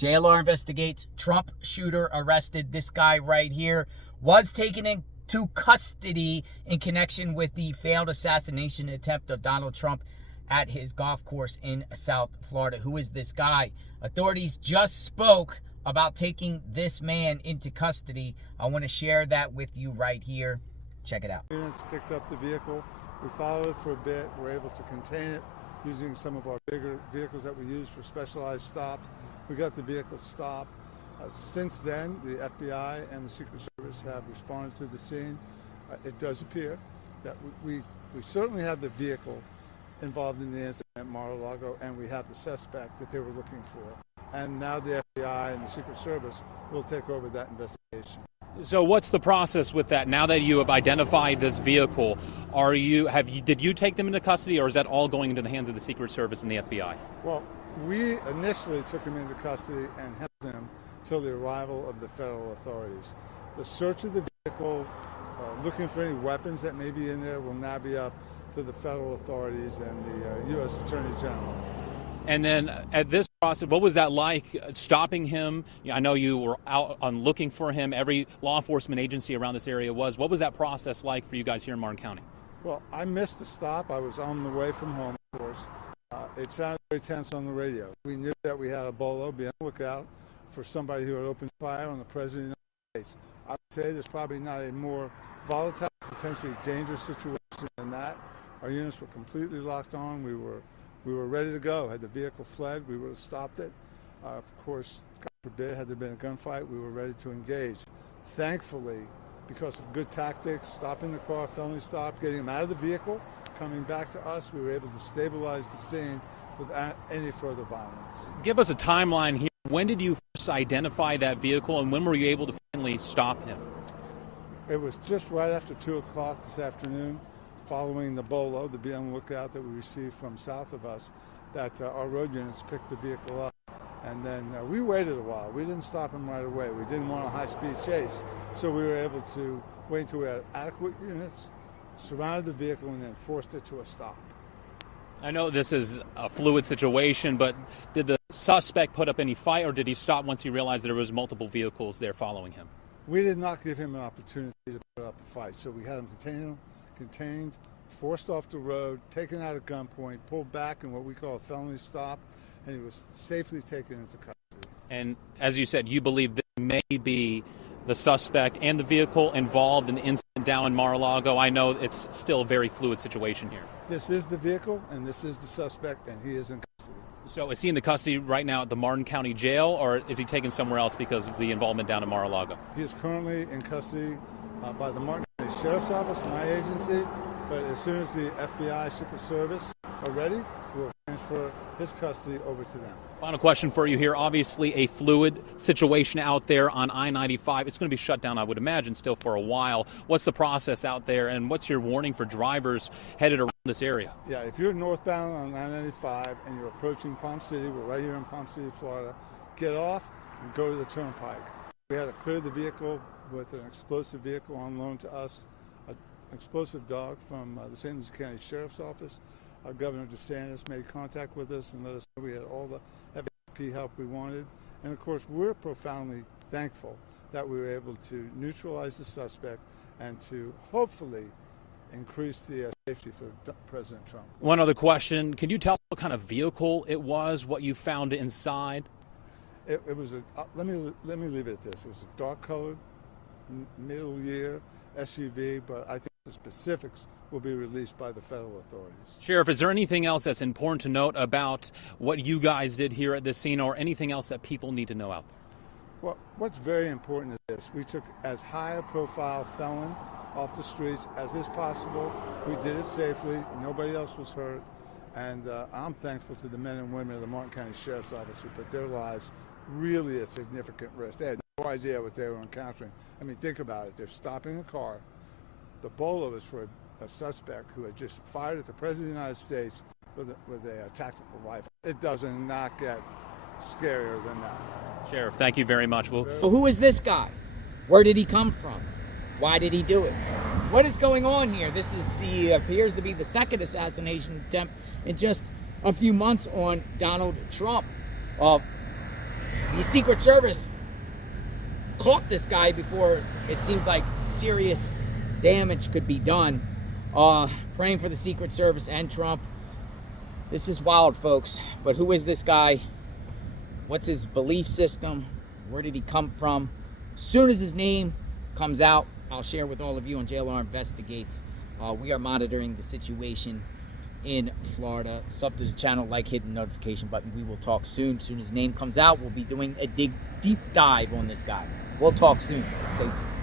JLR investigates Trump shooter arrested. This guy right here was taken into custody in connection with the failed assassination attempt of Donald Trump at his golf course in South Florida. Who is this guy? Authorities just spoke about taking this man into custody. I want to share that with you right here. Check it out. Units picked up the vehicle. We followed it for a bit. We're able to contain it using some of our bigger vehicles that we use for specialized stops. We got the vehicle stopped. Since then, the FBI and the Secret Service have responded to the scene. It does appear that we certainly have the vehicle involved in the incident at Mar-a-Lago, and we have the suspect that they were looking for. And now the FBI and the Secret Service will take over that investigation. So what's the process with that? Now that you have identified this vehicle, did you take them into custody, or is that all going into the hands of the Secret Service and the FBI? Well, we initially took him into custody and held him till the arrival of the federal authorities. The search of the vehicle, looking for any weapons that may be in there, will now be up to the federal authorities and the U.S. Attorney General. And then at this process, what was that like, stopping him? I know you were out on looking for him. Every law enforcement agency around this area was. What was that process like for you guys here in Martin County? Well, I missed the stop. I was on the way from home, of course. It sounded very tense on the radio. We knew that we had a bolo. Be on the lookout for somebody who had opened fire on the President of the United States. I would say there's probably not a more volatile, potentially dangerous situation than that. Our units were completely locked on. We were ready to go. Had the vehicle fled, we would have stopped it. Of course, God forbid, had there been a gunfight, we were ready to engage. Thankfully, because of good tactics, stopping the car, felony stop, getting him out of the vehicle, coming back to us, we were able to stabilize the scene without any further violence. Give us a timeline here. When did you first identify that vehicle, and when were you able to finally stop him? It was just right after 2 o'clock this afternoon, following the bolo, the be on the lookout that we received from south of us, that our road units picked the vehicle up. And then we waited a while. We didn't stop him right away. We didn't want a high-speed chase. So we were able to wait until we had adequate units, surrounded the vehicle, and then forced it to a stop. I know this is a fluid situation, but did the suspect put up any fight, or did he stop once he realized there was multiple vehicles there following him? We did not give him an opportunity to put up a fight. So we had him contained, forced off the road, taken out at gunpoint, pulled back in what we call a felony stop, and he was safely taken into custody. And as you said, you believe this may be the suspect and the vehicle involved in the incident down in Mar-a-Lago. I know it's still a very fluid situation here. This is the vehicle, and this is the suspect, and he is in custody. So is he in the custody right now at the Martin County Jail, or is he taken somewhere else because of the involvement down in Mar-a-Lago? He is currently in custody by the Martin County Sheriff's Office, my agency, but as soon as the FBI Secret Service are ready, we'll transfer his custody over to them. Final question for you here. Obviously a fluid situation out there on I-95. It's going to be shut down, I would imagine, still for a while. What's the process out there, and what's your warning for drivers headed around this area? Yeah, if you're northbound on I-95 and you're approaching Palm City, we're right here in Palm City, Florida, get off and go to the turnpike. We had to clear the vehicle with an explosive vehicle on loan to us, an explosive dog from the St. Louis County Sheriff's Office. Governor DeSantis made contact with us and let us know we had all the FAP help we wanted. And of course, we're profoundly thankful that we were able to neutralize the suspect and to hopefully increase the safety for President Trump. One other question. Can you tell us what kind of vehicle it was, what you found inside? It was let me leave it at this. It was a dark-colored, middle-year SUV, but I think the specifics will be released by the federal authorities. Sheriff, is there anything else that's important to note about what you guys did here at this scene, or anything else that people need to know out there? Well, what's very important is this. We took as high a profile felon off the streets as is possible. We did it safely. Nobody else was hurt. And I'm thankful to the men and women of the Martin County Sheriff's Office who put their lives really at significant risk. They had no idea what they were encountering. I mean, think about it. They're stopping a car. The bolo is for a suspect who had just fired at the President of the United States with a tactical rifle. It does not get scarier than that. Sheriff, thank you very much. Who is this guy? Where did he come from? Why did he do it? What is going on here? This is appears to be the second assassination attempt in just a few months on Donald Trump. the Secret Service caught this guy before it seems like serious damage could be done. Praying for the Secret Service and Trump. This is wild, folks. But who is this guy? What's his belief system? Where did he come from? As soon as his name comes out, I'll share with all of you on JLR Investigates. We are monitoring the situation in Florida. Sub to the channel, like, hit the notification button. We will talk soon. As soon as his name comes out, we'll be doing a deep dive on this guy. We'll talk soon. Stay tuned.